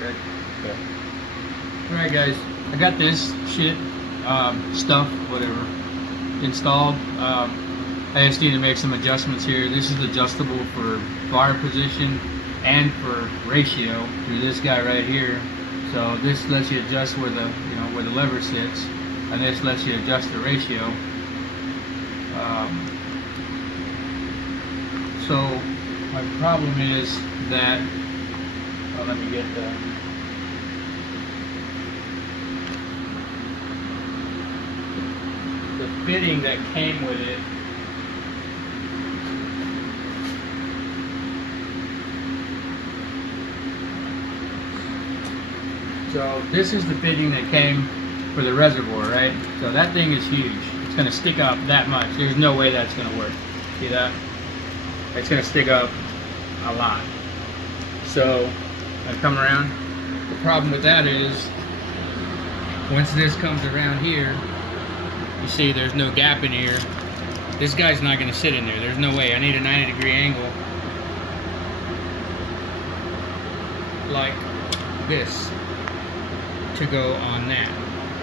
Good. Okay. Alright guys, I got this shit, stuff, whatever, installed. I just need to make some adjustments here. This is adjustable for bar position and for ratio through this guy right here. So this lets you adjust where the where the lever sits, and this lets you adjust the ratio. So my problem is that, well, let me get the fitting that came with it. So this is the fitting that came for the reservoir, right? So that thing is huge. It's going to stick up that much. There's no way that's going to work. See that? It's going to stick up a lot. So I come around. The problem with that is once this comes around here, you see there's no gap in here. This guy's not going to sit in there. There's no way. I need a 90-degree angle like this to go on that,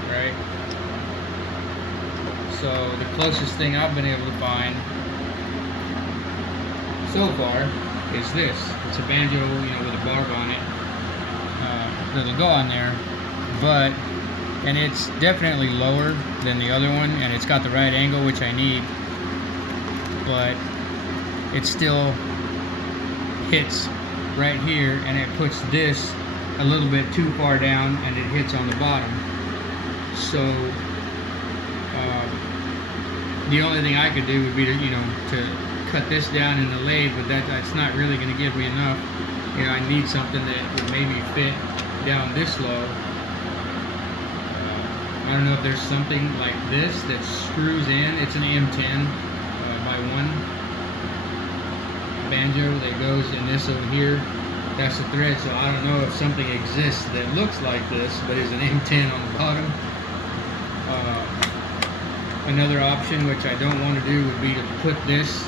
right? So the closest thing I've been able to find so far is this. It's a banjo, with a barb on it. That'll go on there, and it's definitely lower than the other one, and it's got the right angle, which I need, but it still hits right here, and it puts this a little bit too far down, and it hits on the bottom. So the only thing I could do would be to cut this down in the lathe, but that's not really going to give me enough. I need something that would maybe fit down this low. I don't know if there's something like this that screws in. It's an M10 by 1 banjo that goes in this over here. That's the thread, so I don't know if something exists that looks like this, but is an M10 on the bottom. Another option, which I don't want to do, would be to put this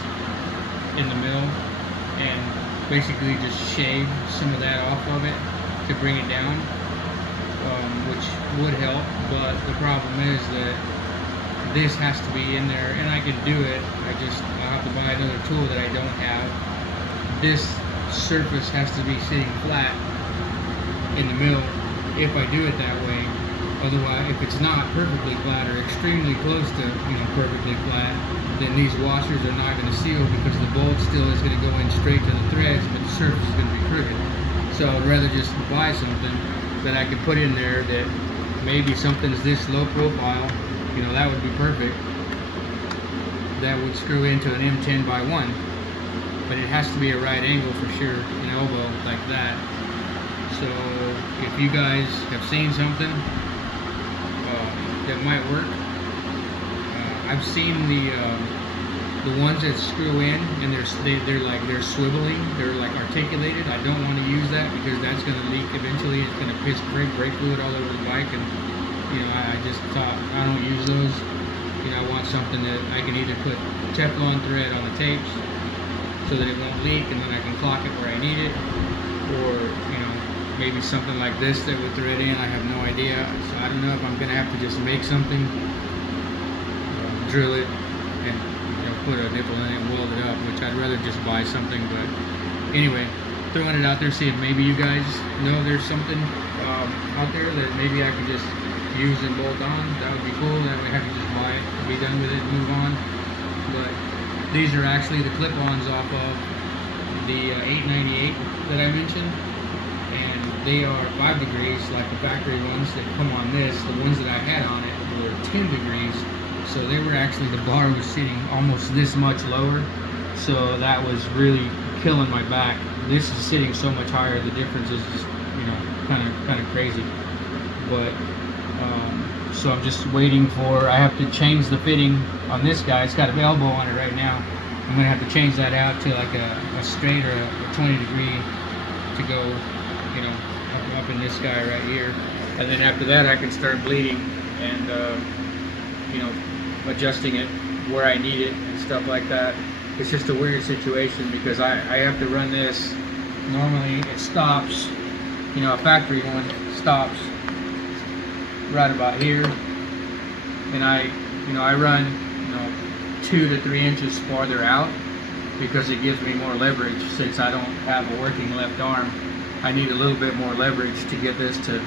in the mill and basically just shave some of that off of it to bring it down, which would help, but the problem is that this has to be in there, and I can do it. I'll have to buy another tool that I don't have. This surface has to be sitting flat in the mill if I do it that way. Otherwise, if it's not perfectly flat or extremely close to perfectly flat, then these washers are not going to seal, because the bolt still is going to go in straight to the threads, but the surface is going to be crooked. So I'd rather just buy something that I could put in there that maybe something's this low profile, that would be perfect. That would screw into an M10 by 1. But it has to be a right angle for sure, an elbow like that. So if you guys have seen something that might work, I've seen the ones that screw in and they're swiveling, they're like articulated. I don't want to use that because that's going to leak eventually. It's going to piss brake fluid all over the bike, and I just thought I don't use those. I want something that I can either put Teflon thread on the tapes so that it won't leak, and then I can clock it where I need it, or maybe something like this that would thread in. I have no idea, so I don't know if I'm gonna have to just make something, drill it, and put a nipple in it and weld it up, which I'd rather just buy something. But anyway, throwing it out there, see if maybe you guys know there's something out there that maybe I could just use and bolt on. That would be cool. That way I could just buy it, be done with it, and move on. But these are actually the clip-ons off of the 898 that I mentioned, and they are 5 degrees like the factory ones that come on this. The ones that I had on it were 10 degrees, so they were actually, the bar was sitting almost this much lower, so that was really killing my back. This is sitting so much higher, the difference is just kind of crazy. But so I'm just waiting for, I have to change the fitting on this guy. It's got an elbow on it right now. I'm gonna have to change that out to like a straight or a 20 degree to go up in this guy right here, and then after that I can start bleeding and adjusting it where I need it and stuff like that. It's just a weird situation because I have to run this. Normally it stops You know, a factory one stops right about here, and I run, 2 to 3 inches farther out because it gives me more leverage. Since I don't have a working left arm, I need a little bit more leverage to get this to,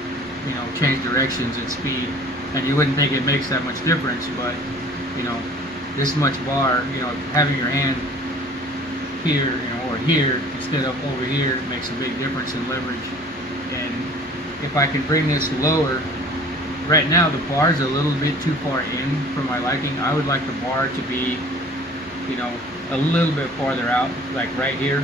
change directions and speed. And you wouldn't think it makes that much difference, but this much bar, having your hand here, or here instead of over here makes a big difference in leverage. And if I can bring this lower, right now the bar's a little bit too far in for my liking. I would like the bar to be, a little bit farther out, like right here.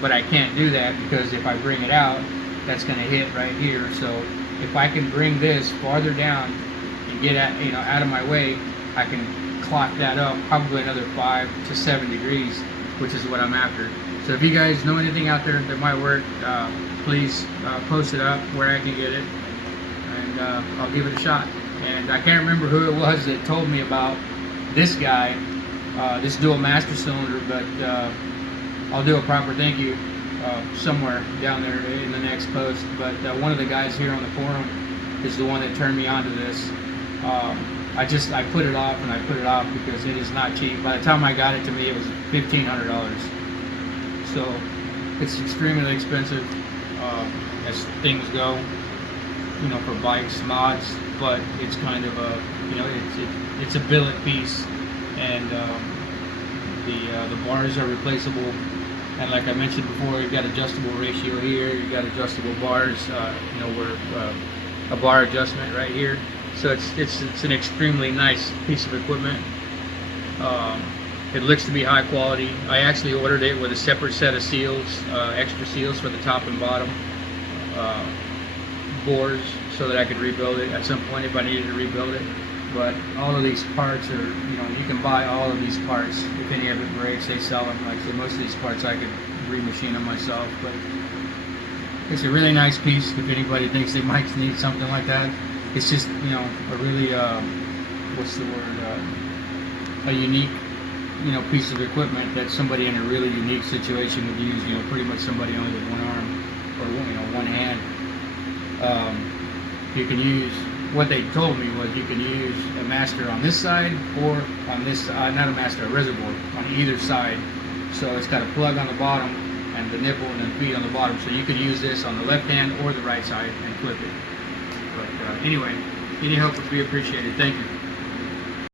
But I can't do that because if I bring it out, that's going to hit right here. So if I can bring this farther down and get out of my way, I can clock that up probably another 5 to 7 degrees, which is what I'm after. So if you guys know anything out there that might work, please post it up where I can get it, and I'll give it a shot. And I can't remember who it was that told me about this guy, this dual master cylinder, but I'll do a proper thank you somewhere down there in the next post. But one of the guys here on the forum is the one that turned me on to this. I put it off and I put it off because it is not cheap. By the time I got it to me, it was $1,500. So it's extremely expensive as things go, for bikes, mods. But it's kind of a, it's a billet piece, and the bars are replaceable. And like I mentioned before, you've got adjustable ratio here, you've got adjustable bars, where a bar adjustment right here. So it's an extremely nice piece of equipment. It looks to be high quality. I actually ordered it with a separate set of seals, extra seals for the top and bottom bores, so that I could rebuild it at some point if I needed to rebuild it. But all of these parts are, you can buy all of these parts. If any of it breaks, they sell them. Like I said, most of these parts I could remachine them myself. But it's a really nice piece if anybody thinks they might need something like that. It's just, a really, what's the word, a unique, piece of equipment that somebody in a really unique situation would use. Pretty much somebody only with one arm or one hand. You can use, what they told me was you can use a master on this side or on this, not a master, a reservoir on either side. So it's got a plug on the bottom and the nipple and then feed on the bottom. So you could use this on the left hand or the right side and flip it. But anyway, any help would be appreciated. Thank you.